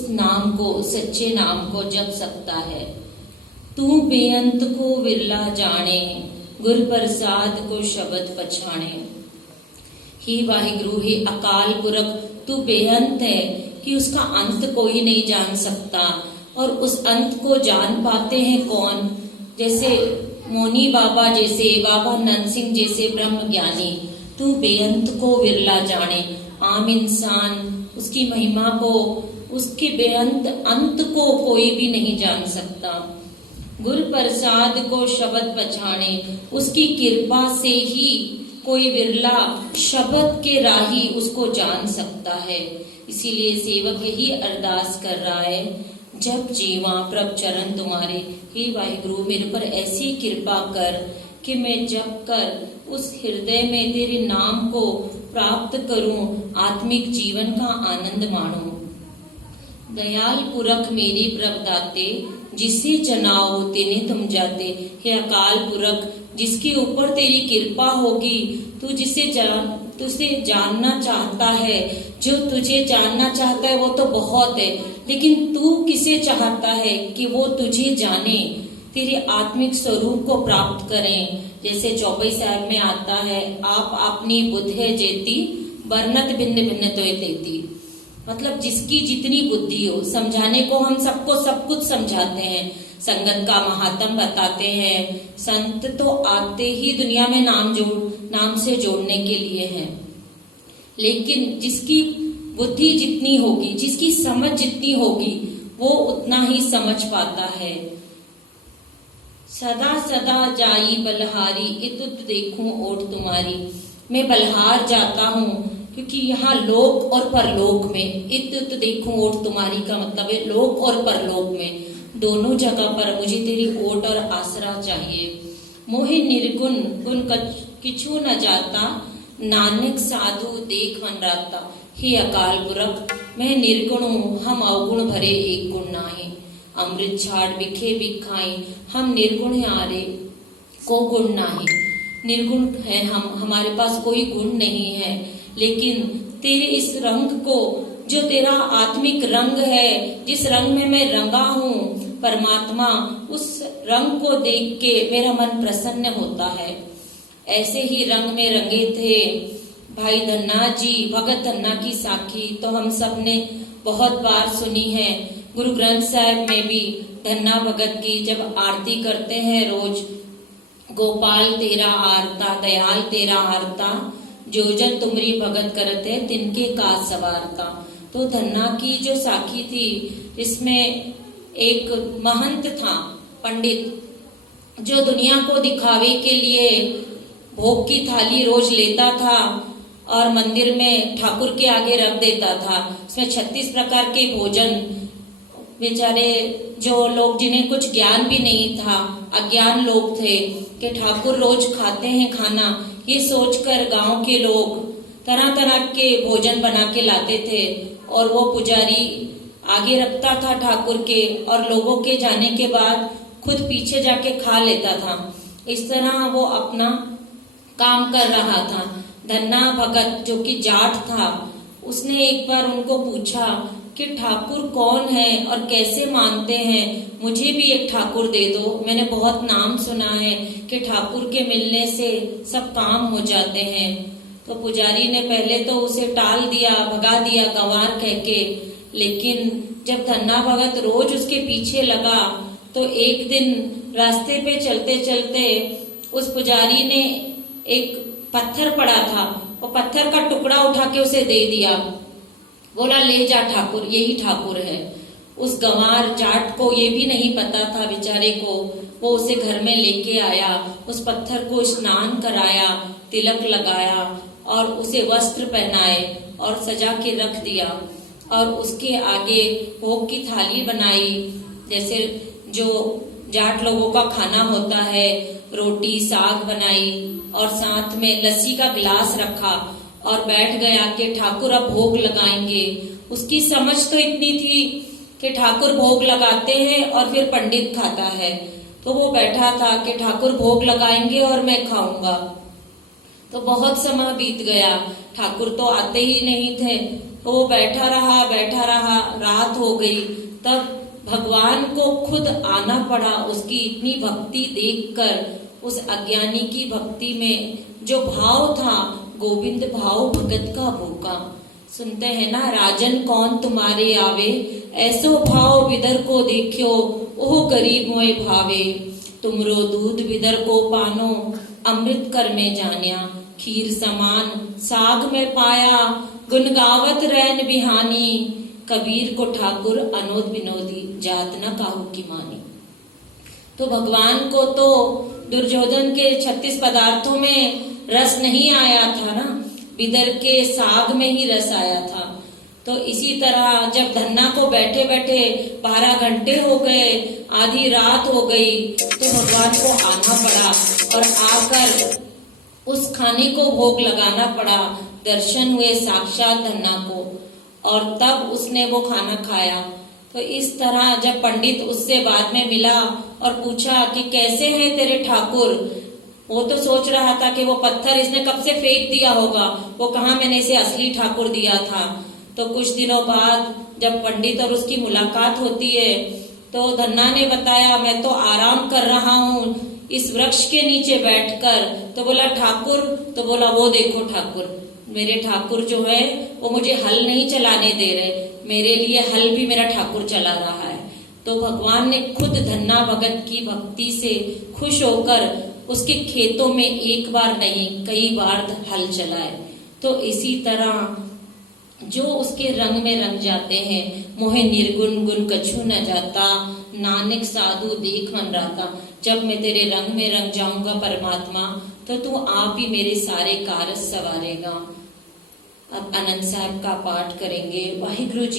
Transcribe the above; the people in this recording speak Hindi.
उस नाम को, सच्चे नाम को जप सकता है। तू बेअंत को विरला जाने, गुर प्रसाद को शब्द पछाणे। हे वाहिगुरु, हे अकाल पुरख, तू बेअंत है कि उसका अंत कोई नहीं जान सकता। और उस अंत को जान पाते हैं कौन? जैसे मोनी बाबा जैसे, बाबा नंद सिंह जैसे ब्रह्म ज्ञानी। तू बेअंत को विरला जाने। आम इंसान उसकी महिमा को, उसके बेअंत अंत को कोई भी नहीं जान सकता। गुर प्रसाद को शब्द पछाणे, उसकी कृपा से ही कोई विरला शब्द के राही उसको जान सकता है। इसीलिए सेवक यही अरदास कर रहा है, जब जीवा प्रभ चरण तुम्हारे। हे वाहिगुरु, मेरे पर ऐसी कृपा कर कि मैं जप कर उस हृदय में तेरे नाम को प्राप्त करूं, आत्मिक जीवन का आनंद माणूं। दयाल पुरख मेरे प्रभ दाते, जिसे जनाओ तेने तुम जाते। हे अकाल पुरख, जिसके ऊपर तेरी कृपा होगी, तू तुझे जानना चाहता है। जो तुझे जानना चाहता है वो तो बहुत है, लेकिन तू किसे चाहता है कि वो तुझे जाने, तेरे आत्मिक स्वरूप को प्राप्त करें। जैसे चौपाई साहब में आता है, आप अपनी बुद्धि जेती, बरनत भिन्न भिन्न तोय तेती। मतलब जिसकी जितनी बुद्धि हो, समझाने को हम सबको सब कुछ समझाते हैं, संगत का महात्म बताते हैं। संत तो आते ही दुनिया में नाम से जोड़ने के लिए हैं, लेकिन जिसकी बुद्धि जितनी होगी, जिसकी समझ जितनी होगी, वो उतना ही समझ पाता है। सदा सदा जाई बलहारी, इतुत देखूं ओट तुम्हारी। मैं बलहार जाता हूँ क्योंकि यहाँ लोक और परलोक में, इतुत देखूं ओट तुम्हारी का मतलब है लोक और परलोक में दोनों जगह पर मुझे तेरी ओट और आसरा चाहिए। मोहे निर्गुण गुण किछु न जाता, नानक साधु देख मन राता। हे अकाल पुरख, मैं निर्गुण हूँ, हम अवगुण भरे एक गुण नाहीं। अमृत छाड़ बिखे बिखाई, हम निर्गुण आरे को गुण नाही। निर्गुण है हम, हमारे पास कोई गुण नहीं है, लेकिन तेरे इस रंग को, जो तेरा आत्मिक रंग है, जिस रंग में मैं रंगा हूँ परमात्मा, उस रंग को देख के मेरा मन प्रसन्न होता है। ऐसे ही रंग में रंगे थे भाई धन्ना जी, भगत धन्ना की साखी तो हम सब ने बहुत बार सुनी है। गुरु ग्रंथ साहिब में भी धन्ना भगत की जब आरती करते हैं रोज, गोपाल तेरा आरता, दयाल तेरा आरता, जो जन तुमरी भगत करते तिनके का सवारता। तो धन्ना की जो साखी थी, इसमें एक महंत था, पंडित, जो दुनिया को दिखावे के लिए भोग की थाली रोज लेता था और मंदिर में ठाकुर के आगे रख देता था। इसमें 36 प्रकार के भोजन, बेचारे जो लोग जिन्हें कुछ ज्ञान भी नहीं था, अज्ञान लोग थे कि ठाकुर रोज खाते हैं खाना, ये सोचकर गांव के लोग तरह तरह के भोजन बना के लाते थे और वो पुजारी आगे रखता था ठाकुर के, और लोगों के जाने के बाद खुद पीछे जाके खा लेता था। इस तरह वो अपना काम कर रहा था। धन्ना भगत जो कि जाट था, उसने एक बार उनको पूछा कि ठाकुर कौन है और कैसे मानते हैं, मुझे भी एक ठाकुर दे दो। मैंने बहुत नाम सुना है कि ठाकुर के मिलने से सब काम हो जाते हैं। तो पुजारी ने पहले तो उसे टाल दिया, भगा दिया गंवार कह के, लेकिन जब धन्ना भगत रोज उसके पीछे लगा तो एक दिन रास्ते पे चलते चलते उस पुजारी ने एक पत्थर पड़ा था, वो पत्थर का टुकड़ा उठा के उसे दे दिया, बोला ले जा ठाकुर, यही ठाकुर है। उस गंवार जाट को ये भी नहीं पता था बेचारे को, वो उसे घर में लेके आया, उस पत्थर को स्नान कराया, तिलक लगाया और उसे वस्त्र पहनाए और सजा के रख दिया और उसके आगे भोग की थाली बनाई। जैसे जो जाट लोगों का खाना होता है, रोटी साग बनाई और साथ में लस्सी का गिलास रखा और बैठ गया कि ठाकुर अब भोग लगाएंगे। उसकी समझ तो इतनी थी कि ठाकुर भोग लगाते हैं और फिर पंडित खाता है, तो वो बैठा था कि ठाकुर भोग लगाएंगे और मैं खाऊंगा। तो बहुत समय बीत गया, ठाकुर तो आते ही नहीं थे। वो बैठा रहा, रात हो गई। तब भगवान को खुद आना पड़ा। उसकी इतनी भक्ति देखकर, उस अज्ञानी की भक्ति में जो भाव था, गोविंद भाव भगत का भूखा। सुनते हैं ना, राजन कौन तुम्हारे आवे, ऐसो भाव विदर को देखियो, ओह गरीब मोए भावे। तुमरो दूध विदर को पानो, अमृत कर में जान्या। खीर समान साग में पाया, गुन गावत रैन बिहानी। कबीर को ठाकुर अनोद विनोदी, जात न काहू की मानी। तो भगवान को तो दुर्योधन के 36 पदार्थों में रस नहीं आया था ना, विदर के साग में ही रस आया था। तो इसी तरह जब धन्ना को बैठे बैठे 12 घंटे हो गए, आधी रात हो गई, तो भगवान को आना पड़ा और आकर उस खाने को भोग लगाना पड़ा। दर्शन हुए साक्षात धन्ना को और तब उसने वो खाना खाया। तो इस तरह जब पंडित उससे बाद में मिला और पूछा कि कैसे हैं तेरे ठाकुर, वो तो सोच रहा था कि वो पत्थर इसने कब से फेंक दिया होगा, वो कहा मैंने इसे असली ठाकुर दिया था। तो कुछ दिनों बाद जब पंडित और उसकी मुलाकात होती है, तो धन्ना ने बताया मैं तो आराम कर रहा हूँ इस वृक्ष के नीचे बैठकर। तो बोला ठाकुर, तो बोला वो देखो ठाकुर, मेरे ठाकुर जो है वो मुझे हल नहीं चलाने दे रहे, मेरे लिए हल भी मेरा ठाकुर चला रहा है। तो भगवान ने खुद धन्ना भगत की भक्ति से खुश होकर उसके खेतों में एक बार नहीं कई बार हल चलाए। तो इसी तरह जो उसके रंग में रंग जाते हैं, मोहे निर्गुण गुण कछु न जाता, नानक साधु देख मन राता। जब मैं तेरे रंग में रंग जाऊंगा परमात्मा, तो तू आप ही मेरे सारे कार्य सवारेगा। अब आनंद साहब का पाठ करेंगे। वाहिगुरु जी।